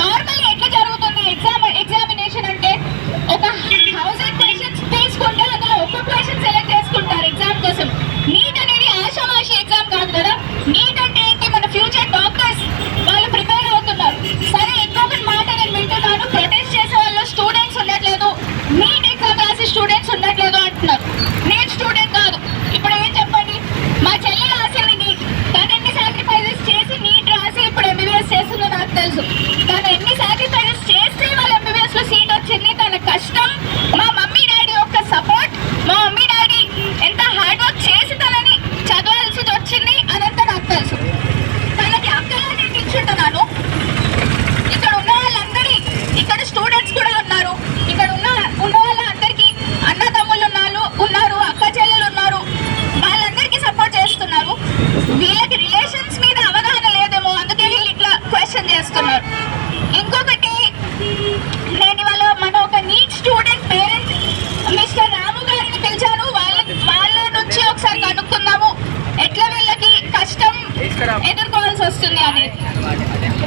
Normal ఎట్లా జరుగుతుంది examination అంటే ఒక 1000 క్వశ్చన్స్ తీసుకుంటే అందులో ఒక్క క్వశ్చన్ సెలెక్ట్ చేసుకుంటారు ఎగ్జామ్ కోసం. నీట్ అనేది ఆషామాషి ఎగ్జామ్ కాదు కదా. నీట్ అంటే ఏంటి, మన ఫ్యూచర్ డాక్టర్స్ వాళ్ళు ప్రిపేర్ అవుతున్నారు. సరే, ఇంకొక మాట నేను వింటున్నాను, ప్రొటెస్ట్ చేసే వాళ్ళు స్టూడెంట్స్ ఉండట్లేదు, నీట్ ఎగ్జామ్ రాసి స్టూడెంట్స్ ఉండట్లేదు అంటున్నారు. నేను స్టూడెంట్ కాదు. ఇప్పుడు ఏం చెప్పండి, మా చెల్లి రాసింది నీట్, తను ఎన్ని సాక్రిఫైజెస్ చేసి నీట్ రాసి ఇప్పుడు ఎంబీబీఎస్ చేస్తుందో నాకు తెలుసు. తను ఎన్ని సాక్రిఫైజెస్ చేస్తే వాళ్ళ ఎంబీబీఎస్ లో సీట్ వచ్చింది, తన కష్టం, మా మమ్మీ డాడీ యొక్క సపోర్ట్, మా మమ్మీ డాడీ ఎంత హార్డ్ వర్క్ చేసి తనని చదవాల్సి వచ్చింది అదంతా నాకు తెలుసు. తనకి అక్కలా నేను ఇచ్చుంటున్నాను. ఇక్కడ ఉన్న వాళ్ళందరి, ఇక్కడ స్టూడెంట్స్ కూడా ఉన్నారు, ఇక్కడ ఉన్న వాళ్ళందరికీ అన్నదమ్ములు ఉన్నారు, అక్క చెల్లెలు ఉన్నారు, వాళ్ళందరికీ సపోర్ట్ చేస్తున్నారు. వీళ్ళకి రిలేషన్స్ మీద అవగాహన లేదేమో, అందుకే వీళ్ళు ఇట్లా క్వశ్చన్ చేస్తున్నారు.